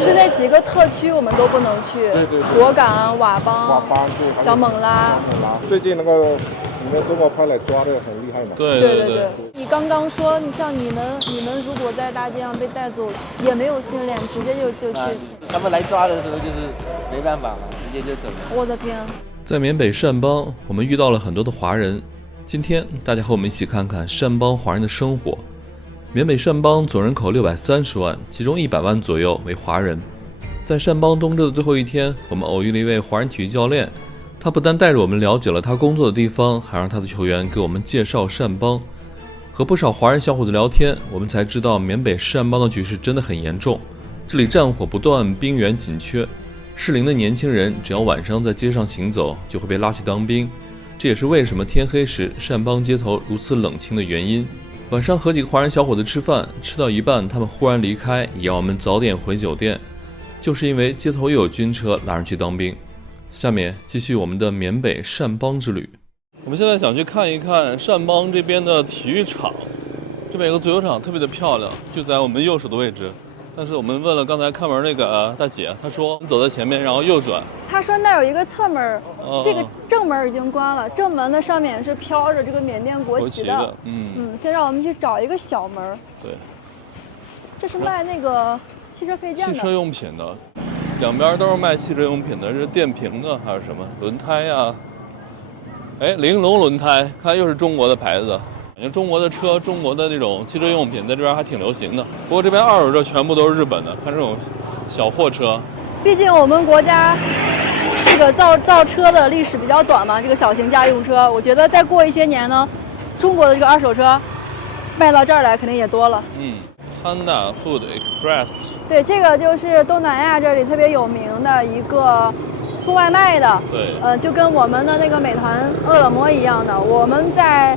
就是那几个特区我们都不能去，对，果敢、佤邦、小勐拉。最近那个你们中国派来抓的很厉害嘛？对。你刚刚说，你像你们如果在大街上被带走，也没有训练，直接就去。他们来抓的时候就是没办法嘛，直接就走了。我的天！在缅北善邦，我们遇到了很多的华人。今天大家和我们一起看看善邦华人的生活。缅北善邦总人口630万，其中100万左右为华人。在善邦冬至的最后一天，我们偶遇了一位华人体育教练，他不但带着我们了解了他工作的地方，还让他的球员给我们介绍善邦。和不少华人小伙子聊天，我们才知道缅北善邦的局势真的很严重，这里战火不断，兵源紧缺，适龄的年轻人只要晚上在街上行走，就会被拉去当兵。这也是为什么天黑时善邦街头如此冷清的原因。晚上和几个华人小伙子吃饭，吃到一半，他们忽然离开，也要我们早点回酒店，就是因为街头又有军车拉人去当兵。下面继续我们的缅北善邦之旅。我们现在想去看一看善邦这边的体育场，这边有个足球场特别的漂亮，就在我们右手的位置。但是我们问了刚才看门那个大姐，她说你走在前面，然后右转。她说那儿有一个侧门，这个正门已经关了，正门的上面是飘着这个缅甸国旗的。先让我们去找一个小门。对，这是卖那个汽车配件的。汽车用品的，两边都是卖汽车用品的，是电瓶的还是什么轮胎呀？哎，玲珑轮胎，看又是中国的牌子。感觉中国的车，中国的那种汽车用品在这边还挺流行的。不过这边二手车全部都是日本的，看这种小货车。毕竟我们国家这个造车的历史比较短嘛，这个小型家用车，我觉得再过一些年呢，中国的这个二手车卖到这儿来肯定也多了。Honda Food Express。对，这个就是东南亚这里特别有名的一个送外卖的。对。就跟我们的那个美团、饿了么一样的，我们在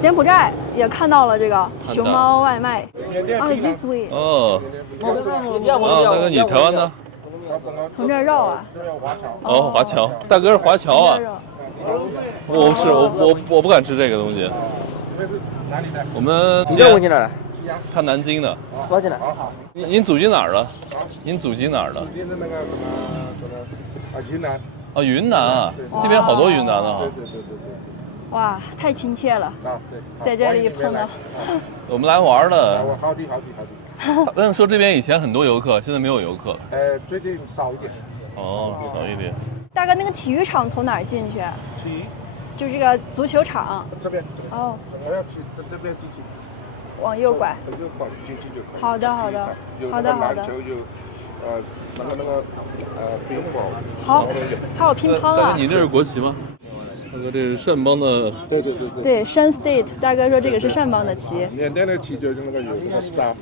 柬埔寨也看到了这个熊猫外卖。This way。大哥，你台湾的？从这儿绕啊。华侨。大哥是华侨啊。我不敢吃这个东西。我们你这问题哪来？看南京的。多少钱来？您祖籍哪儿的？您祖籍哪儿的？祖籍的那个云南。云南啊，这边好多云南的哈。对。哇，太亲切了！对，在这里碰到。我们来玩的。好的。但是说这边以前很多游客，现在没有游客。最近少一点。少一点。大哥，那个体育场从哪儿进去？体育。就这个足球场。这边。我要去这边进去。往右拐。右拐进去就可以。好的。有篮球，有那个乒乓。好，还有乒乓啊。大哥，你这是国旗吗？大哥，这是善邦的。对，Shan State。大哥说这个是善邦的旗。缅甸的旗就是那个有那个 star。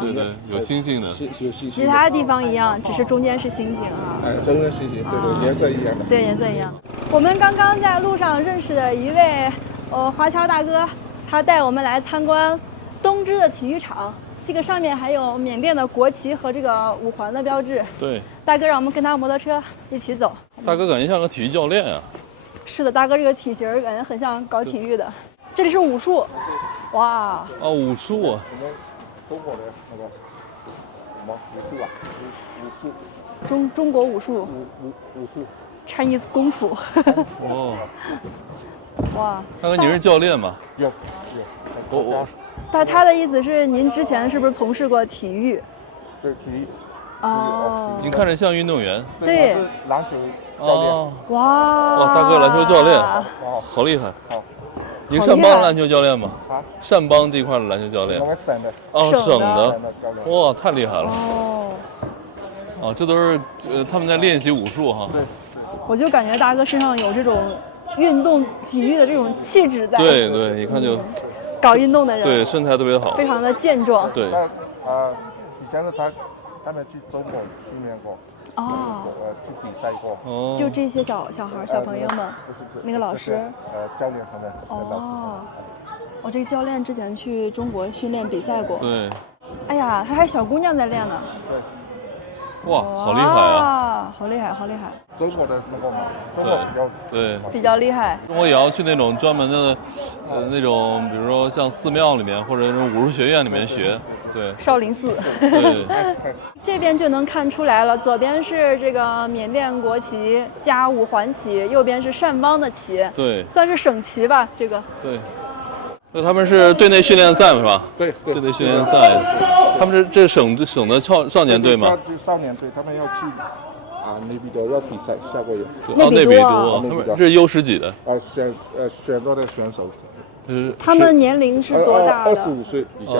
对，有星星的。其他地方一样，只是中间是星星啊。中间星星，对，颜色一样的。对，颜色一样。我们刚刚在路上认识的一位华侨大哥，他带我们来参观东芝的体育场。这个上面还有缅甸的国旗和这个5环的标志。对。大哥让我们跟他摩托车一起走。大哥感觉像个体育教练啊。是的，大哥这个体型感觉很像搞体育的。这里是武术。哇。武术啊。我们中国的那个什么武术啊？武术。中国武术。武术。Chinese 功夫。哇。大哥，你是教练吗？有。他的意思是您之前是不是从事过体育？对，体育。您看着像运动员。对。篮球教练。哇，大哥篮球教练，好厉害。您善邦篮球教练吗？善邦这块的篮球教练。我们省的。省的。哇，太厉害了。这都是他们在练习武术哈。对。我就感觉大哥身上有这种运动体育的这种气质在。对，一看就。搞运动的人。对，身材特别好。非常的健壮。对。以前是他们去中国训练过。去比赛过。就这些小孩小朋友们。那个老师。教练他们。这个教练之前去中国训练比赛过。对。哎呀，还有小姑娘在练呢。对。哇，好厉害啊！好厉害。中国的那个嘛。对。比较厉害。中国也要去那种专门的那种，比如说像寺庙里面或者那种武术学院里面学。对，少林寺。对，这边就能看出来了，左边是这个缅甸国旗加五环旗，右边是善邦的旗，对，算是省旗吧。这个对。那他们是队内训练赛是吧？对，队内训练赛。他们这省的少年队吗？少年队，他们要去内比多要比赛，下个月。内比多，他们这是U10几的？选到的选手。他们年龄是多大的？25岁以下，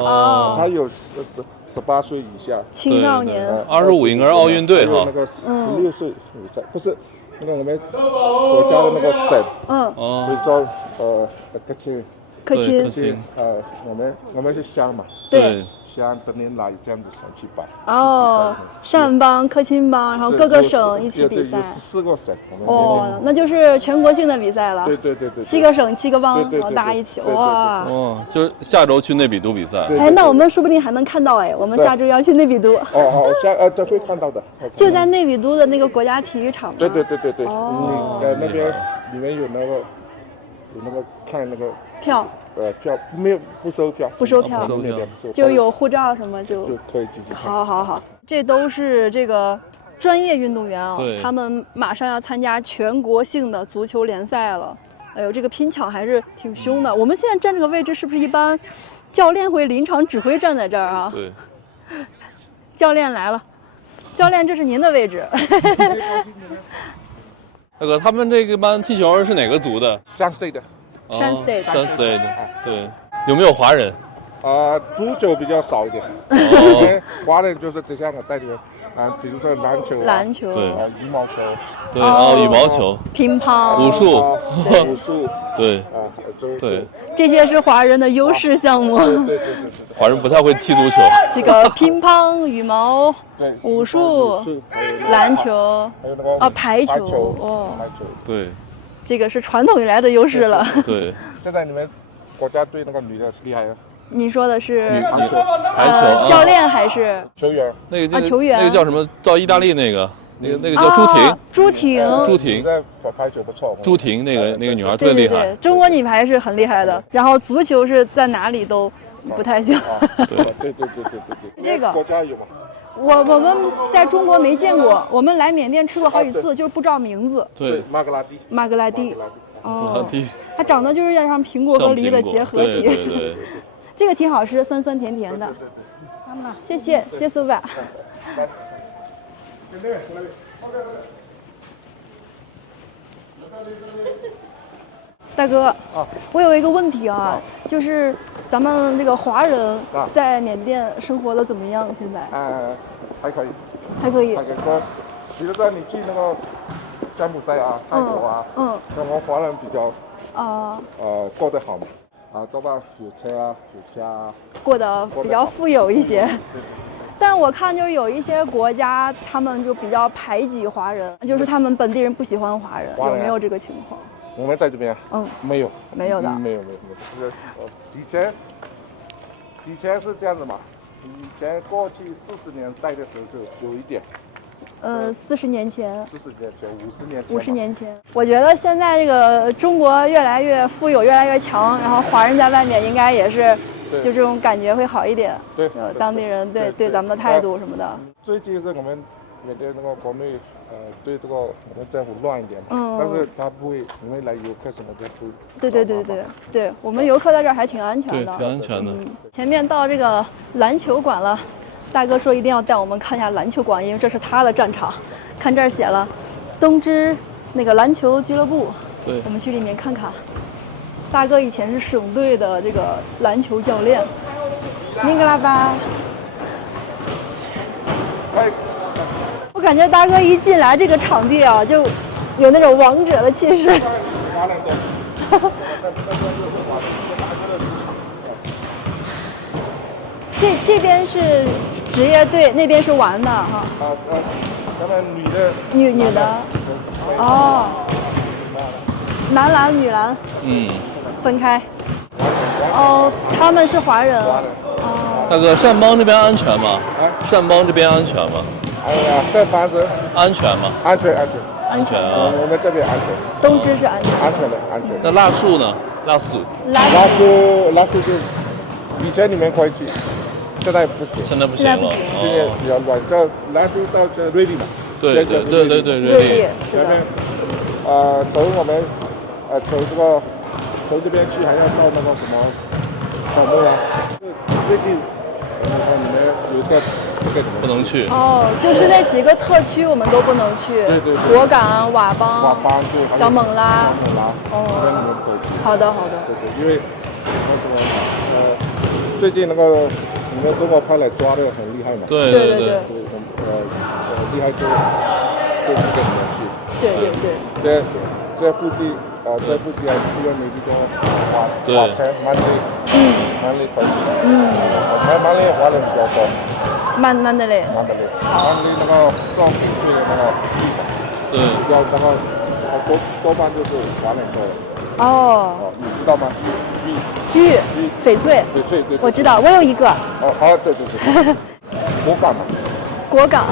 他有18岁以下。青少年。25应该是奥运队哈。那个16岁以下，不是那个我们国家的那个省，所以叫克钦。我们是乡嘛。对。乡的年来这样子上去办。善邦、克钦邦，然后各个省一起比赛。14个省。那就是全国性的比赛了。对。7个省7个邦，然后大家一起，哇。就是下周去内比都比赛。那我们说不定还能看到我们下周要去内比都。这会看到的。就在内比都的那个国家体育场。对。那边里面有那个看那个票。票没有不收票，就有护照什么就可以进去。好，这都是这个专业运动员啊，他们马上要参加全国性的足球联赛了。哎呦，这个拼抢还是挺凶的。我们现在站这个位置，是不是一般教练会临场指挥站在这儿啊？对。教练来了，教练，这是您的位置。大哥，他们这个班踢球是哪个族的？山西的。山西的，对，有没有华人？足球比较少一点，华人就是这样的带你们比如说篮球，对，羽毛球，对，羽毛球，乒乓，武术，对，这些是华人的优势项目。对，华人不太会踢足球。这个乒乓、羽毛、武术、篮球，还有那个排球，对。这个是传统以来的优势了。对，现在你们国家队那个女的厉害了。你说的是排球教练还是球员？那个球员，那个叫什么？到意大利那个叫朱婷。朱婷在排球不错。朱婷那个女孩特别厉害。对，中国女排是很厉害的。然后足球是在哪里都不太行。对。这个国家有吗？我们在中国没见过，我们来缅甸吃过好几次，就是不知道名字。对，马格拉蒂。它长得就是有点像苹果和梨的结合体。对。这个挺好吃，酸酸甜甜的。妈妈，谢谢，接受吧。大哥，我有一个问题啊，就是咱们这个华人在缅甸生活的怎么样？现在？还可以。比如说你去那个柬埔寨泰国我们华人比较过得好嘛。多半有车有家，过得比较富有一些。但我看就是有一些国家，他们就比较排挤华人，就是他们本地人不喜欢华人，有没有这个情况？我们在这边，没有的，没有。以前是这样子嘛，以前过去40年代的时候就有一点。 40年前，50年前，我觉得现在这个中国越来越富有，越来越强，然后华人在外面应该也是，就这种感觉会好一点。对，当地人对咱们的态度什么的。最近是我们缅甸那个国内，对这个我们政府乱一点，但是他不会，因为来游客什么的不。对，我们游客在这儿还挺安全的。对，挺安全的。前面到这个篮球馆了。 大哥说一定要带我们看一下篮球馆，因为这是他的战场。看这儿写了“东芝那个篮球俱乐部”，对，我们去里面看看。大哥以前是省队的这个篮球教练。明格拉巴，我感觉大哥一进来这个场地啊，就有那种王者的气势。这边是职业队，那边是玩的哈。咱们女的。哦。男篮、女篮。分开。哦，他们是华人。哦。大哥，善邦这边安全吗？善邦这边安全吗？善邦是安全吗？安全啊。我们这边安全。东芝是安全。安全。那腊树呢？腊树就以前你们可以去。现在不行，现在不行了，今年比较乱。到南苏到这瑞丽嘛，对，瑞丽。前面从我们从这边去还要到那个什么小木兰，最近你们有个不能去哦，就是那几个特区我们都不能去。对。果敢、瓦邦对，小猛拉。哦，好的。对，因为那什么最近那个你们中国派来抓的很厉害嘛。对。厉害就不跟你们去。对。这附近啊，因为没地方花钱，蛮累可以。蛮累花的比较多。蛮的嘞。那个装进水的那个地方。对。要那个多半就是华人多。哦，你知道吗？玉翡翠。对，我知道，我有一个。对。果敢嘛。果敢。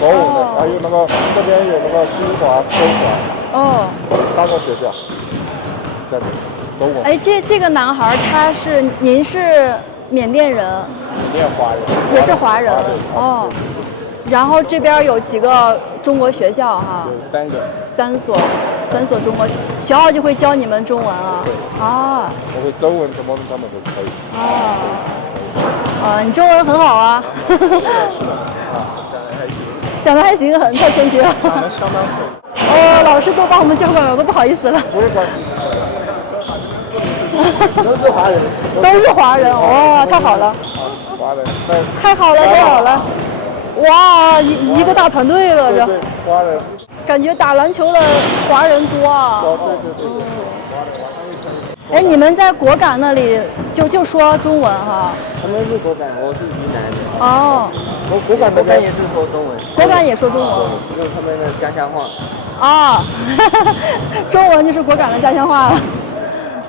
国文的，还有那个这边有那个新华、中华。3个学校。在中文。哎，这个男孩您是缅甸人？缅甸华人。也是华人。哦。然后这边有几个中国学校哈？有3个。3所中国学校就会教你们中文啊？对。啊。我会中文什么他们都可以。你中文很好啊。讲得还行，太谦虚了。相当好。老师都帮我们教过了，我都不好意思了。不会关系。都是华人。太好了。华人。太好了。哇，一个大团队了这。对，华人。感觉打篮球的华人多啊。对。哎，你们在果敢那里就说中文哈？他们是果敢，我是云南的。哦。果敢也是说中文。果敢也说中文。就是他们的家乡话。中文就是果敢的家乡话了。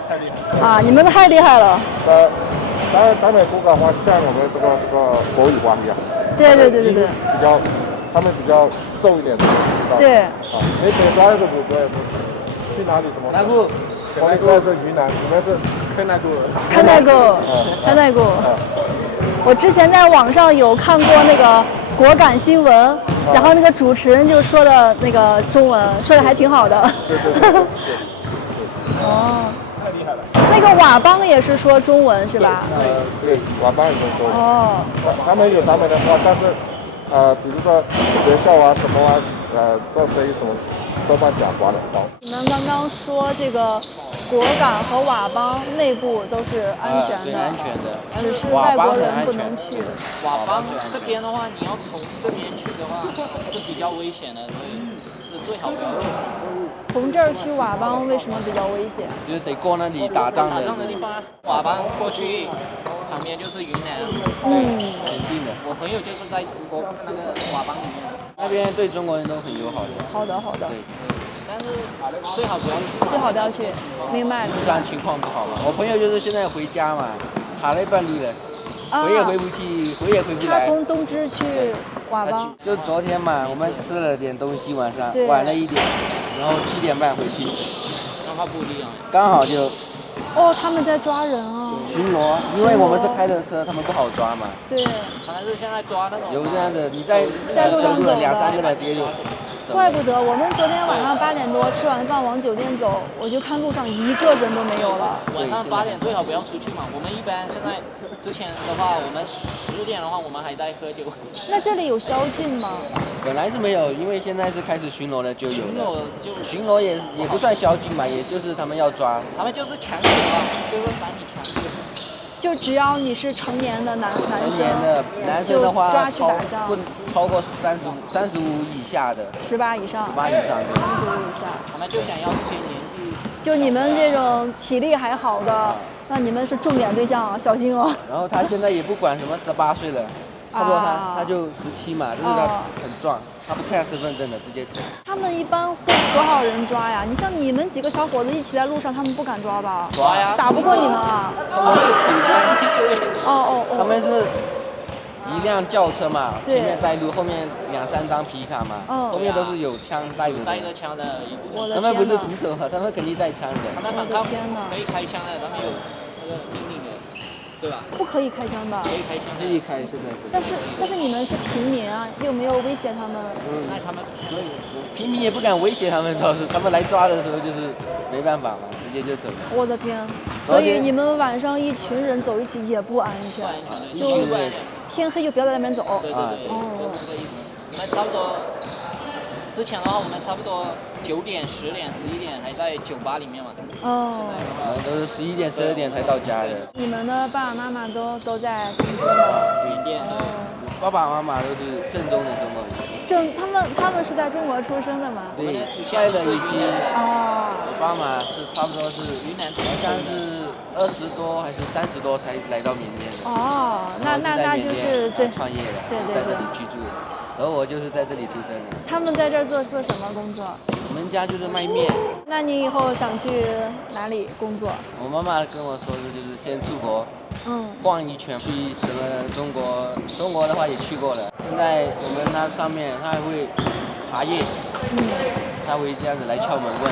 太厉害了。你们太厉害了。他们果敢话像我们这个国语话一样。对。他们比较重一点的。对。你北端是不对，去哪里怎么？我们是云南，你们是看那个。我之前在网上有看过那个果敢新闻，然后那个主持人就说的那个中文，说的还挺好的。对。太厉害了。那个佤邦也是说中文是吧？对，佤邦也说中文。他们有他们的话，但是比如说学校啊什么做生意什么。多半讲华人高。你们刚刚说这个果敢和佤邦内部都是安全的，对，安全的，只是外国人不能去。佤邦这边的话，你要从这边去的话是比较危险的，所以是最好不要去。从这儿去佤邦为什么比较危险？就是得过那里打仗的地方。佤邦过去旁边就是云南，很近的。我朋友就是在那个佤邦里面。那边对中国人都很友好的。好的。对，但是最好不要去。最好不要去，明白。治安情况不好嘛。我朋友就是现在回家嘛，卡了半路了，回也回不去，回也回不来。他从东芝去佤邦。就昨天嘛，我们吃了点东西，晚上晚了一点，然后7点半回去。刚好不一样。刚好就。他们在抓人啊！巡逻，因为我们是开的车，他们不好抓嘛。对。可能是现在抓那种。有这样的，你在路上走2、3个人直接就。怪不得我们昨天晚上8点多吃完饭往酒店走，我就看路上一个人都没有了。晚上8点最好不要出去嘛。我们一般现在之前的话，我们10点的话，我们还在喝酒。那这里有宵禁吗？本来是没有，因为现在是开始巡逻了，就有了。巡逻也不算宵禁嘛，也就是他们要抓。他们就是强制嘛，就是把你强制。就只要你是成年的男生的话，抓去打仗，不超过35以下的，18以上，35以下。他们就想要这些年纪。就你们这种体力还好的，那你们是重点对象啊，小心哦。然后他现在也不管什么18岁了，差不多他就17嘛，就是他很壮，他不看身份证的，直接走。他们一般会多少人抓呀？你像你们几个小伙子一起在路上，他们不敢抓吧？抓呀，打不过你们啊。他们是挺枪，哦。他们是一辆轿车嘛，前面带路，后面2、3张皮卡嘛，后面都是有枪带着。带着枪的。他们不是徒手，他们肯定带枪的。他们反抗可以开枪的，他们有那个命令的。对吧？不可以开枪吧？可以开枪，可以开，现在是。但是你们是平民啊，又没有威胁他们。那他们所以平民也不敢威胁他们，主要是他们来抓的时候就是没办法嘛，直接就走了。我的天！所以你们晚上一群人走一起也不安全，就天黑就不要在那边走。对，就是这个意思。我们差不多之前的话，我们差不多9点、10点、11点还在酒吧里面嘛。哦。我们都是11点、12点才到家的。你们的爸爸妈妈都在东芝吗？缅甸。爸爸妈妈都是正宗的中国人。他们是在中国出生的吗？对，现在已经。哦。我爸妈是差不多是云南，好像是20多还是30多才来到缅甸的。哦，那就是对创业的，对，在这里居住的。而我就是在这里出生的。他们在这儿做什么工作？我们家就是卖面。那你以后想去哪里工作？我妈妈跟我说的就是先出国，逛一圈，去什么中国的话也去过了。现在我们那上面他还会茶叶，他会这样子来敲门问，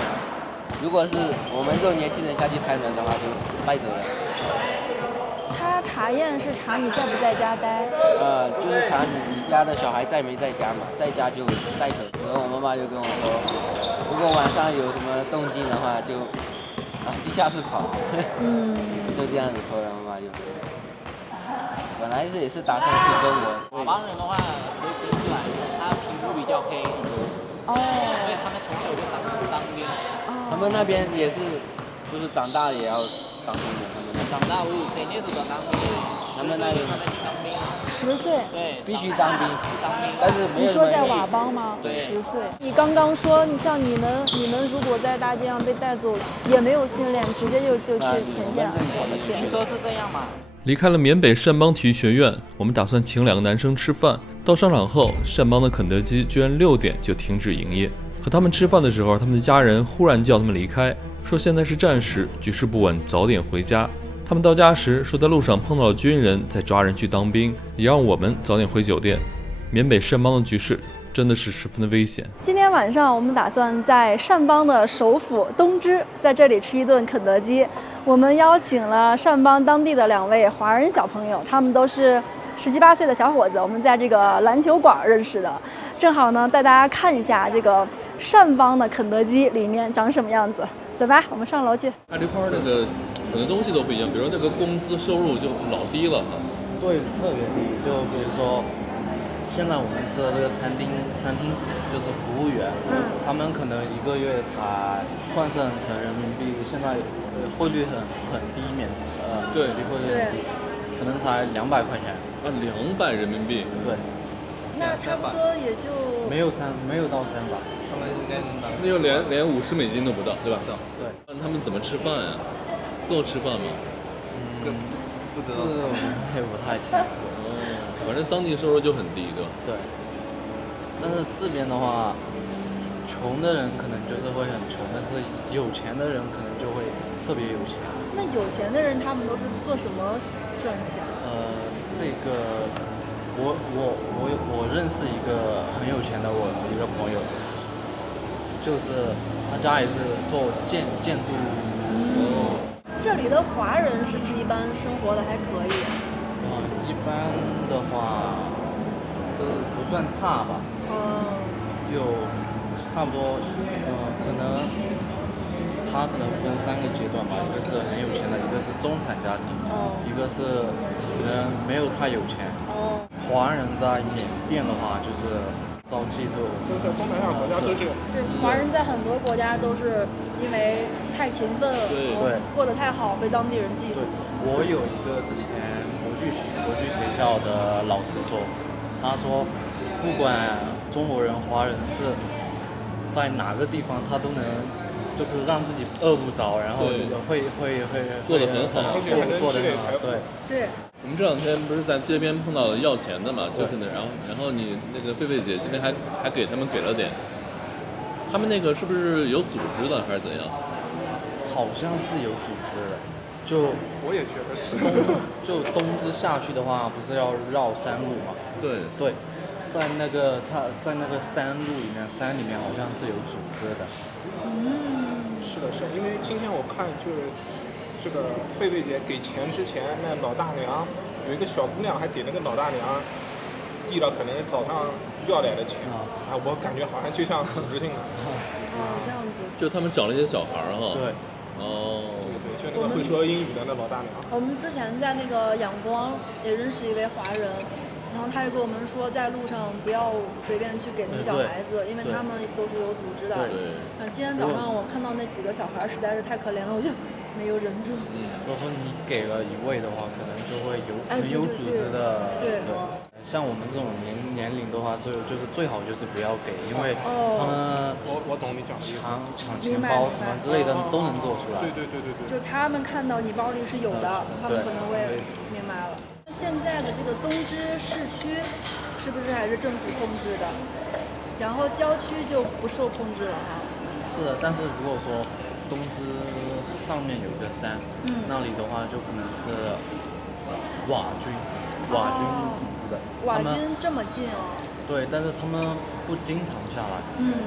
如果是我们这种年轻人下去开门的话，就带走了。他查验是查你在不在家待？就是查你家的小孩在没在家嘛，在家就带走。然后我妈妈就跟我说，如果晚上有什么动静的话，就地下室跑。就这样子说的，妈妈就。本来也是打算去中国。华邦人的话可以分出来，他皮肤比较黑。因为他们从小就当兵。他们那边也是，就是长大也要当兵的。长大55岁那时候当兵，他们那边当兵10岁，对，必须当兵，但是没有。你说在佤邦吗？对，10岁。你刚刚说，像你们如果在大街上被带走，也没有训练，直接就去前线。我的天！听说是这样吗？离开了缅北善邦体育学院，我们打算请2个男生吃饭。到商场后，善邦的肯德基居然6点就停止营业。和他们吃饭的时候，他们的家人忽然叫他们离开，说现在是战时，局势不稳，早点回家。他们到家时说在路上碰到了军人在抓人去当兵，也让我们早点回酒店。缅北善邦的局势真的是十分的危险。今天晚上我们打算在善邦的首府东芝，在这里吃一顿肯德基。我们邀请了善邦当地的2位华人小朋友，他们都是17、18岁的小伙子，我们在这个篮球馆认识的。正好呢，带大家看一下这个善邦的肯德基里面长什么样子。走吧，我们上楼去。它这块那个很多东西都不一样，比如说那个工资收入就老低了。对，特别低。就比如说，现在我们吃的这个餐厅就是服务员，他们可能1个月才换算成人民币，现在汇率很低，对，汇率很低，可能才200块钱。200人民币。对。那差不多也就没有到300。他们应该能拿。那就连50美金都不到，对吧？对。那他们怎么吃饭呀？够吃饭吗？不知道，这我也不太清楚。反正当地收入就很低，对吧？对。但是这边的话，穷的人可能就是会很穷，但是有钱的人可能就会特别有钱。那有钱的人他们都是做什么赚钱？这个我认识一个很有钱的我一个朋友，就是他家也是做建筑。这里的华人是不是一般生活的还可以？一般的话都不算差吧。有差不多，可能他可能分3个阶段吧，一个是很有钱的，一个是中产家庭，一个是可能没有太有钱。华人在缅甸的话就是遭嫉妒。对，华人在很多国家都是因为太勤奋，对，过得太好，被当地人嫉妒。对，我有一个之前国际学校的老师说，他说不管中国人、华人是在哪个地方，他都能就是让自己饿不着，然后会过得很好，过得很好。对。我们这2天不是在街边碰到了要钱的嘛，就是那，然后你那个贝贝姐今天还给他们给了点。他们那个是不是有组织的还是怎样？好像是有组织的，就我也觉得是。就东芝下去的话，不是要绕山路嘛？对，在那个山路里面，山里面好像是有组织的。是的，因为今天我看就是这个费费姐给钱之前，那老大娘有一个小姑娘还给那个老大娘递了可能早上要来的钱啊，我感觉好像就像组织性的。这样子。就他们整了一些小孩儿哈。对。哦。对，就那个会说英语的那老大娘。我们之前在那个仰光也认识一位华人。然后他就跟我们说，在路上不要随便去给那个小孩子，因为他们都是有组织的。今天早上我看到那几个小孩实在是太可怜了，我就没有忍住。如果说你给了一位的话，可能就会很有组织的。对。像我们这种年龄的话，就是最好就是不要给，因为他们我懂你讲的意思。抢钱包什么之类的都能做出来。对。就是他们看到你包里是有的，他们可能会明白了。现在的这个东芝市区是不是还是政府控制的？然后郊区就不受控制了哈。是的，但是如果说东芝上面有一个山，那里的话就可能是瓦军统治的。瓦军这么近哦？对，但是他们不经常下来，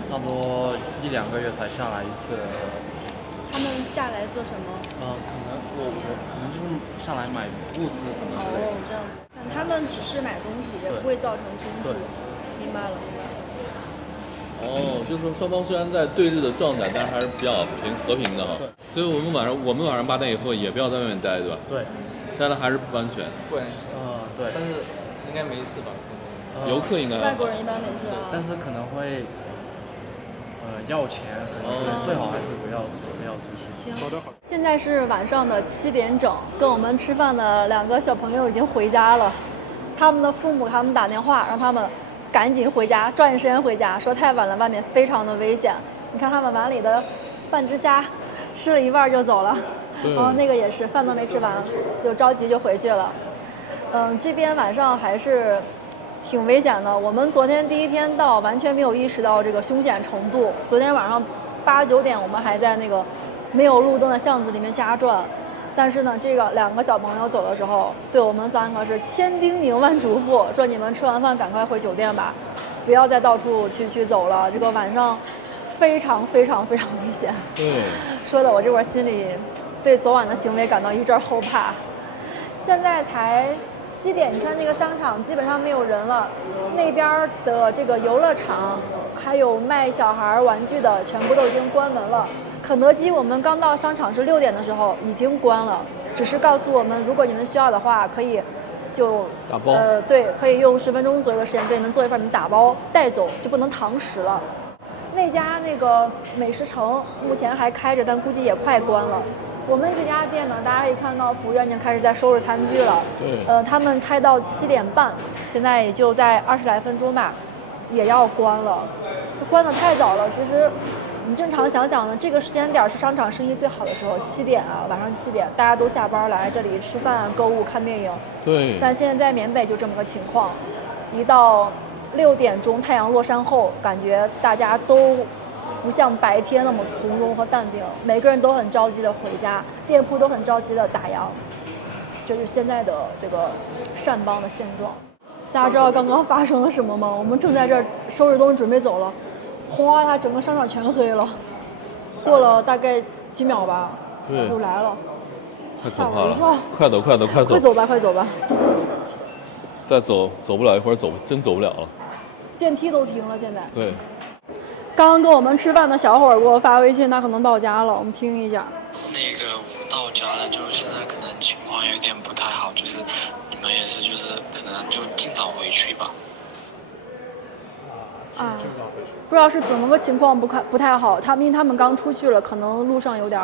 差不多1-2个月才下来一次。他们下来做什么？可能就是下来买物资什么之类的。这样子。但他们只是买东西，也不会造成冲突。明白了。就是说双方虽然在对峙的状态，但是还是比较和平的哈。所以我们晚上8点以后也不要在外面待，对吧？对。待了还是不安全。不安全。对。但是应该没事吧？游客应该。外国人一般没事啊。但是可能会要钱什么之类，最好还是不要出去。行，现在是晚上的7点整，跟我们吃饭的2个小朋友已经回家了。他们的父母给他们打电话，让他们赶紧回家，抓紧时间回家，说太晚了，外面非常的危险。你看他们碗里的半只虾，吃了一半就走了，然后那个也是饭都没吃完，就着急就回去了。这边晚上还是挺危险的。我们昨天第一天到，完全没有意识到这个凶险程度。昨天晚上8、9点，我们还在那个没有路灯的巷子里面瞎转。但是呢，这个2个小朋友走的时候，对我们3个是千叮咛万嘱咐，说你们吃完饭赶快回酒店吧，不要再到处去走了。这个晚上非常非常非常危险。说的我这会儿心里对昨晚的行为感到一阵后怕。现在才7点，你看那个商场基本上没有人了，那边的这个游乐场还有卖小孩玩具的全部都已经关门了。肯德基我们刚到商场是6点的时候已经关了，只是告诉我们如果你们需要的话可以就打包，对，可以用10分钟左右的时间给你们做一份，你打包带走，就不能堂食了。那家那个美食城目前还开着，但估计也快关了。我们这家店呢，大家可以看到服务员已经开始在收拾餐具了。他们开到7点半，现在也就在20来分钟吧，也要关了。关得太早了，其实你正常想想呢，这个时间点是商场生意最好的时候，7点啊，晚上7点，大家都下班来这里吃饭、购物、看电影。但现在在缅北就这么个情况，一到6点钟太阳落山后，感觉大家都不像白天那么从容和淡定，每个人都很着急的回家，店铺都很着急的打烊。这是现在的这个善邦的现状。大家知道刚刚发生了什么吗？我们正在这儿收拾东西准备走了，哗啦，整个商场全黑了。过了大概几秒吧，又来了，吓我一跳。快走！快走吧！再走不了一会儿，真走不了了。电梯都停了，现在。对。刚刚跟我们吃饭的小伙儿给我发微信，他可能到家了，我们听一下。那个我到家了，就是现在可能情况有点不太好，就是你们也是，就是可能就尽早回去吧。不知道是怎么个情况不太好，因为他们刚出去了，可能路上有点。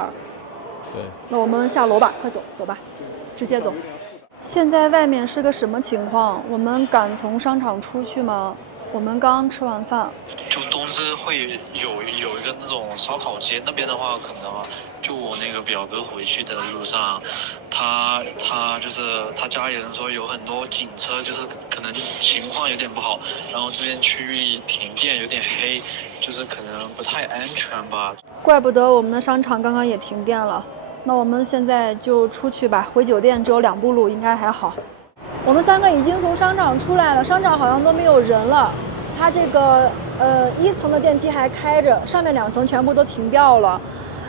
对。那我们下楼吧，快走吧，直接走。现在外面是个什么情况？我们敢从商场出去吗？我们刚吃完饭，就东芝会有一个那种烧烤街，那边的话可能就我那个表哥回去的路上，他就是他家里人说有很多警车，就是可能情况有点不好，然后这边区域停电有点黑，就是可能不太安全吧。怪不得我们的商场刚刚也停电了。那我们现在就出去吧，回酒店只有2步路，应该还好。我们3个已经从商场出来了，商场好像都没有人了。它这个1层的电梯还开着，上面2层全部都停掉了。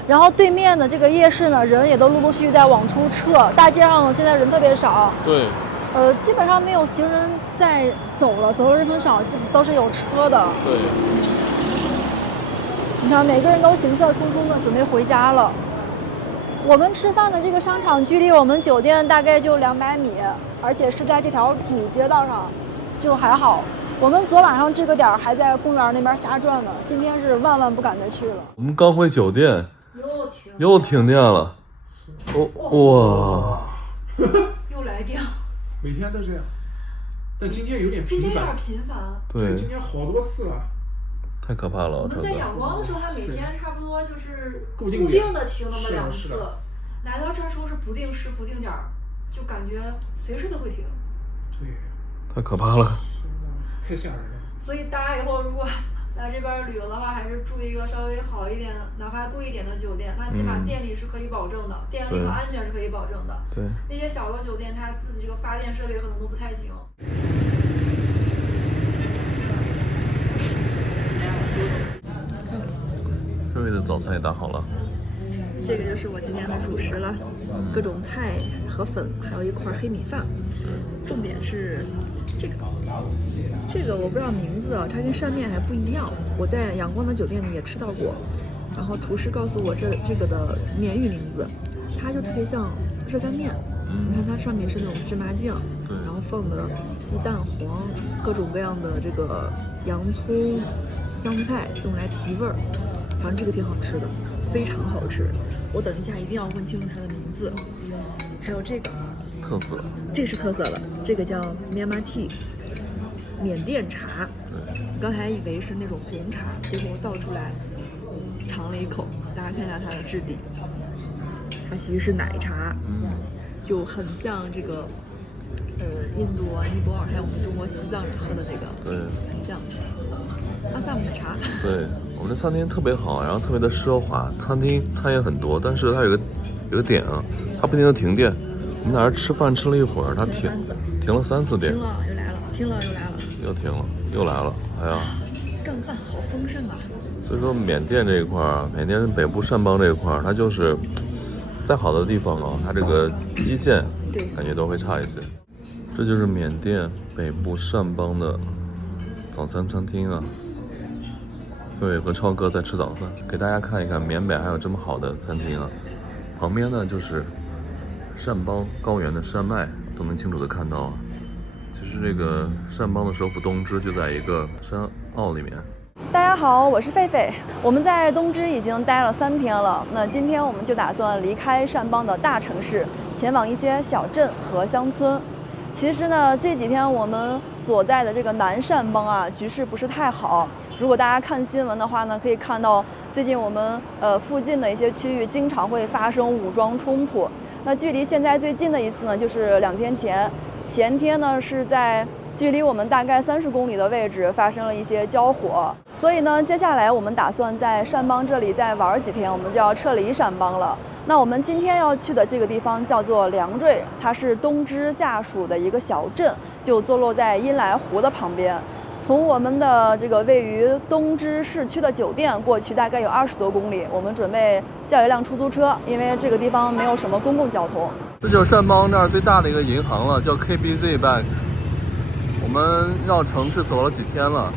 然后对面的这个夜市呢，人也都陆陆续续在往出撤，大街上现在人特别少。对。基本上没有行人在走了，走的人很少，基本都是有车的。对。你看，每个人都行色匆匆的准备回家了。我们吃饭的这个商场距离我们酒店大概就200米，而且是在这条主街道上，就还好。我们昨晚上这个点还在公园那边瞎转呢，今天是万万不敢再去了。我们刚回酒店，又停电了。哇！又来电。每天都这样，但今天有点频繁。今天有点频繁。对，今天好多次了。太可怕了！我们在仰光的时候，它每天差不多就是固定的停那么2次。来到这儿之后是不定时不定点，就感觉随时都会停。对。太可怕了。太吓人了。所以大家以后如果来这边旅游的话，还是住一个稍微好一点，哪怕贵一点的酒店，那起码电力是可以保证的，电力和安全是可以保证的。对。那些小的酒店，它自己这个发电设备可能都不太行。瑞瑞的早餐也打好了。这个就是我今天的主食了，各种菜和粉，还有一块黑米饭。重点是这个我不知道名字啊，它跟扇面还不一样。我在仰光的酒店里也吃到过，然后厨师告诉我这个的缅语名字，它就特别像热干面。你看它上面是那种芝麻酱，然后放的鸡蛋黄，各种各样的这个洋葱、香菜用来提味儿，反正这个挺好吃的，非常好吃。我等一下一定要问清楚它的名字。还有这个特色，这是特色了，这个叫 Myanmar Tea， 缅甸茶。刚才以为是那种红茶，结果倒出来尝了一口，大家看一下它的质地，它其实是奶茶，就很像这个印度啊、尼泊尔还有我们中国西藏人喝的那个，对，很像阿萨姆奶茶。对，我们这餐厅特别好，然后特别的奢华，餐也很多，但是它有个点啊，它不停的停电。我们在这吃饭吃了一会儿，它停了3次电。停了又来了，停了又来了，又停了又来了，哎呀，干饭好丰盛啊！所以说缅甸这一块儿，缅甸北部掸邦这一块儿，它就是再好的地方啊，它这个基建感觉都会差一些。这就是缅甸北部掸邦的早餐餐厅啊。对，和超哥在吃早饭，给大家看一看缅北还有这么好的餐厅啊。旁边呢就是掸邦高原的山脉，都能清楚的看到啊。其实这个掸邦的首府东芝就在一个山坳里面。大家好，我是狒狒。我们在东芝已经待了3天了，那今天我们就打算离开掸邦的大城市，前往一些小镇和乡村。其实呢，这几天我们所在的这个南掸邦啊，局势不是太好。如果大家看新闻的话呢，可以看到最近我们附近的一些区域经常会发生武装冲突。那距离现在最近的一次呢，就是2天前，前天呢是在距离我们大概30公里的位置发生了一些交火。所以呢，接下来我们打算在掸邦这里再玩几天，我们就要撤离掸邦了。那我们今天要去的这个地方叫做良瑞，它是东芝下属的一个小镇，就坐落在茵莱湖的旁边。从我们的这个位于东芝市区的酒店过去大概有20多公里，我们准备叫一辆出租车，因为这个地方没有什么公共交通。这就是掸邦这儿最大的一个银行了，叫 KBZ Bank。我们绕城市走了几天了，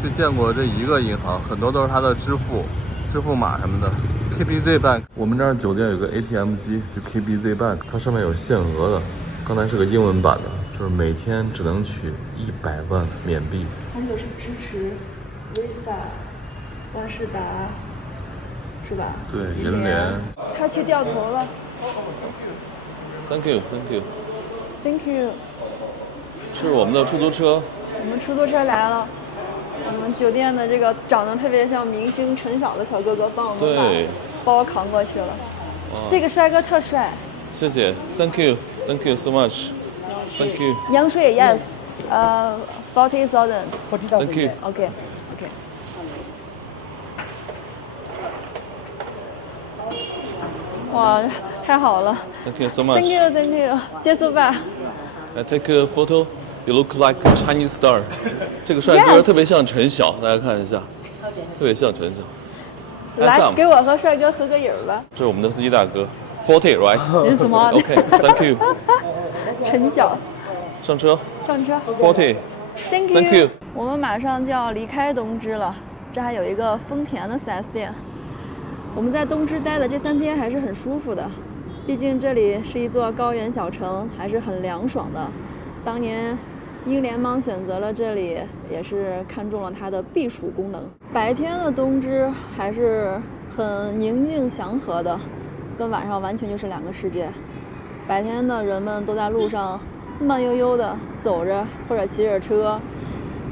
就见过这一个银行，很多都是它的支付码什么的。KBZ Bank， 我们这儿酒店有个 ATM 机，就 KBZ Bank， 它上面有限额的，刚才是个英文版的，就是每天只能取100万缅币。它这个是支持 Visa、万事达，是吧？对，银联。他去掉头了。Thank you, thank you. Thank you. 是我们的出租车。我们出租车来了。我们酒店的这个长得特别像明星陈晓的小哥哥帮我们把我扛过去了。这个帅哥特帅。谢谢 ，Thank you, thank you so much, thank you. 洋水 yes， 40,000. Thank you. OK. 哇，太好了 ！Thank you so much. Thank you. 结束吧。I take a photo. You look like a Chinese star. 这个帅哥特别像陈晓，大家看一下，特别像陈晓。来，给我和帅哥合个影吧。这是我们的司机大哥 ，40 right？ 您什么 ？OK，Thank you。陈晓，上车。上车。40。Thank you。我们马上就要离开东芝了，这还有一个丰田的 4S 店。我们在东芝待的这3天还是很舒服的，毕竟这里是一座高原小城，还是很凉爽的。当年英联邦选择了这里，也是看中了它的避暑功能。白天的东芝还是很宁静祥和的，跟晚上完全就是2个世界。白天的人们都在路上慢悠悠的走着或者骑着车，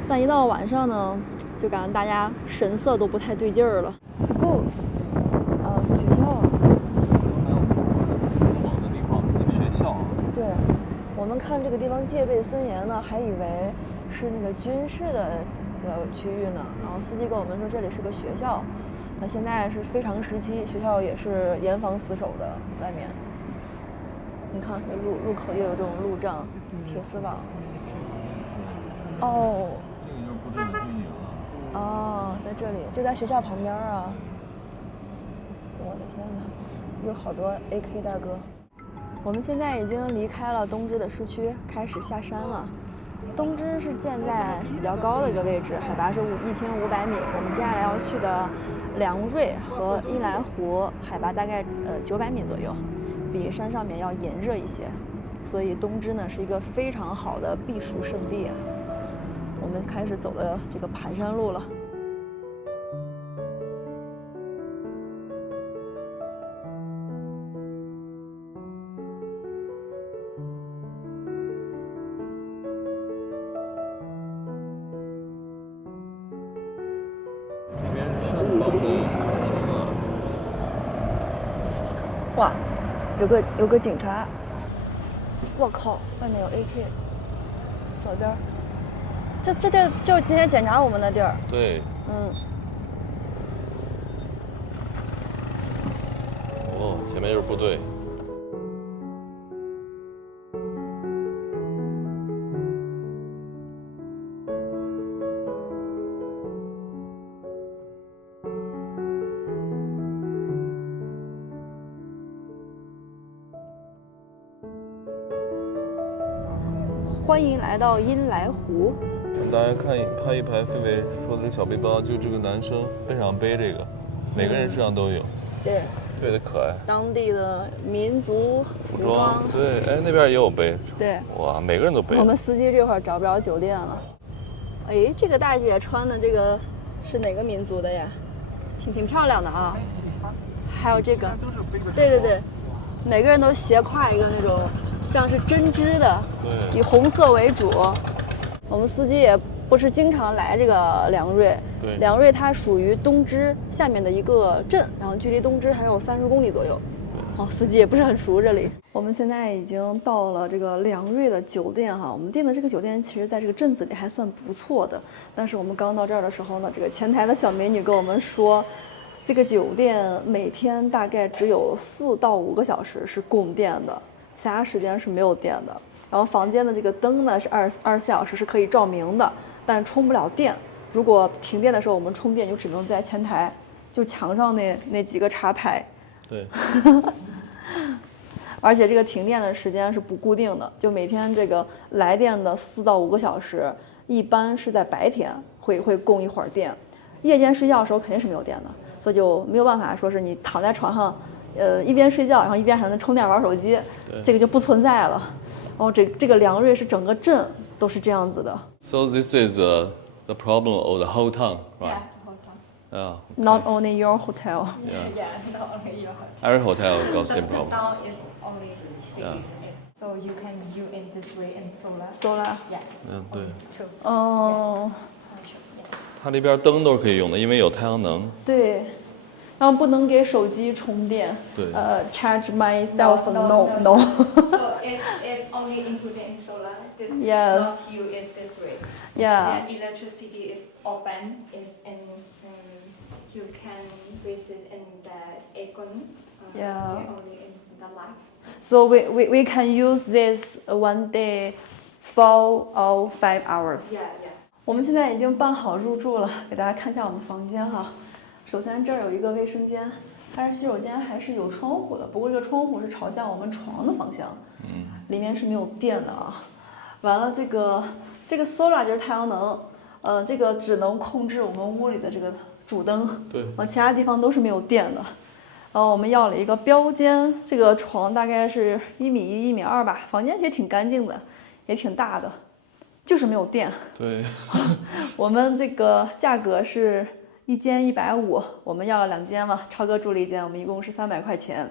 但一到晚上呢，就感觉大家神色都不太对劲儿了。School， 学校啊。往的地方是学校。对，我们看这个地方戒备森严呢，还以为是那个军事的区域呢。然后司机跟我们说这里是个学校，但现在是非常时期，学校也是严防死守的，外面。你看，这路口又有这种路障、铁丝网。哦。这个就是布阵的军营啊。哦，在这里，就在学校旁边啊。我的天哪，有好多 AK 大哥。我们现在已经离开了东芝的市区，开始下山了。东芝是建在比较高的一个位置，海拔是1500米。我们接下来要去的梁瑞和伊莱湖海拔大概900米左右，比山上面要炎热一些，所以东芝呢是一个非常好的避暑胜地啊。我们开始走的这个盘山路了。哇，有个警察！我靠，外面有 AK， 左边。这地儿就是今天检查我们的地儿。对。哦，前面就是部队。欢迎来到阴来湖。大家拍一排狒狒说的这个小背包，就这个男生背上背这个，每个人身上都有。对。特别的可爱。当地的民族服装。对，哎，那边也有背。对。哇，每个人都背。我们司机这会儿找不着酒店了。哎，这个大姐穿的这个是哪个民族的呀？挺漂亮的啊。还有这个。对，每个人都斜挎一个那种像是针织的，对，以红色为主。我们司机也不是经常来这个梁瑞，对，梁瑞它属于东芝下面的一个镇，然后距离东芝还有30公里左右。哦，司机也不是很熟这里。我们现在已经到了这个梁瑞的酒店哈，我们订的这个酒店其实在这个镇子里还算不错的，但是我们刚到这儿的时候呢，这个前台的小美女跟我们说，这个酒店每天大概只有4到5个小时是供电的，其他时间是没有电的。然后房间的这个灯呢是24小时是可以照明的，但是充不了电。如果停电的时候我们充电就只能在前台，就墙上那几个插排。对。而且这个停电的时间是不固定的，就每天这个来电的4到5个小时，一般是在白天会供一会儿电，夜间睡觉的时候肯定是没有电的，所以就没有办法说是你躺在床上，一边睡觉然后一边还能充电玩手机，这个就不存在了。然后这个梁瑞是整个镇都是这样子的。So this is the problem of the whole town, right? Yeah, Not only your hotel. Yeah, not only your hotel. Every hotel got the same problem. Now is only city. So you can use in this way in solar. Solar. Yeah. 对。哦。它这边灯都是可以用的，因为有太阳能。对。然后不能给手机充电。对。Charge my cell phone. No. So it's only included in solar. This Yes. Not use it this way. Yeah. And electricity is open. Is in you can visit in the aircon. Yeah. Only in the light. So we can use this one day 4 or 5 hours. Yeah. 我们现在已经办好入住了，给大家看一下我们房间哈。首先这儿有一个卫生间，但是洗手间还是有窗户的，不过这个窗户是朝向我们床的方向，里面是没有电的啊。完了，这个 solar 就是太阳能，这个只能控制我们屋里的这个主灯，对，其他地方都是没有电的。然后我们要了一个标间，这个床大概是1.1米、1.2米吧，房间其实挺干净的，也挺大的，就是没有电。对，我们这个价格是1间150，我们要了2间嘛，超哥住了1间，我们一共是300块钱。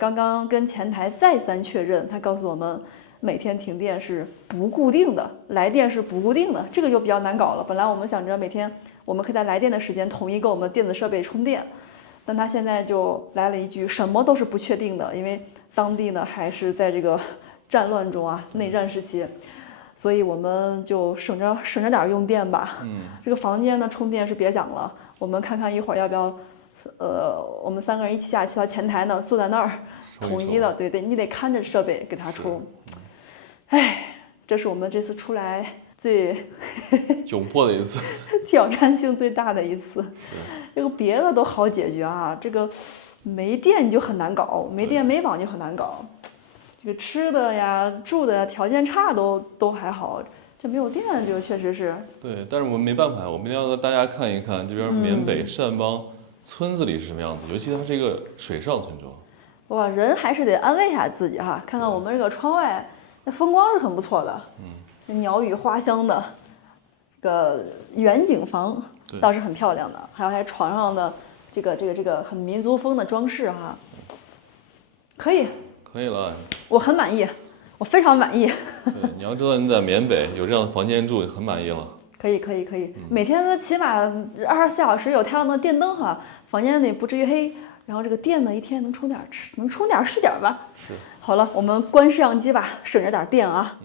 刚刚跟前台再三确认，他告诉我们每天停电是不固定的，来电是不固定的，这个就比较难搞了。本来我们想着每天我们可以在来电的时间统一给我们电子设备充电，但他现在就来了一句什么都是不确定的，因为当地呢还是在这个战乱中啊，内战时期，所以我们就省着点用电吧。这个房间呢充电是别想了，我们看看一会儿要不要，我们3个人一起下去到前台呢，坐在那儿统一的，对，你得看着设备给他充。哎，这是我们这次出来最窘迫的一次，挑战性最大的一次。这个别的都好解决啊，这个没电就很难搞，没电没网就很难搞。这个吃的呀、住的呀，条件差都还好，这没有电就确实是。对，但是我们没办法，我们一定要让大家看一看这边缅北善邦村子里是什么样子，尤其它是一个水上村庄。哇，人还是得安慰一下自己哈，看看我们这个窗外，那风光是很不错的，鸟语花香的，这个远景房倒是很漂亮的，还有床上的这个很民族风的装饰哈，可以了，我很满意，我非常满意。对，你要知道你在缅北有这样的房间住，很满意了。可以，每天起码24小时有太阳能电灯哈，房间里不至于黑。然后这个电呢，一天能充点是点吧。是。好了，我们关摄像机吧，省着点电啊。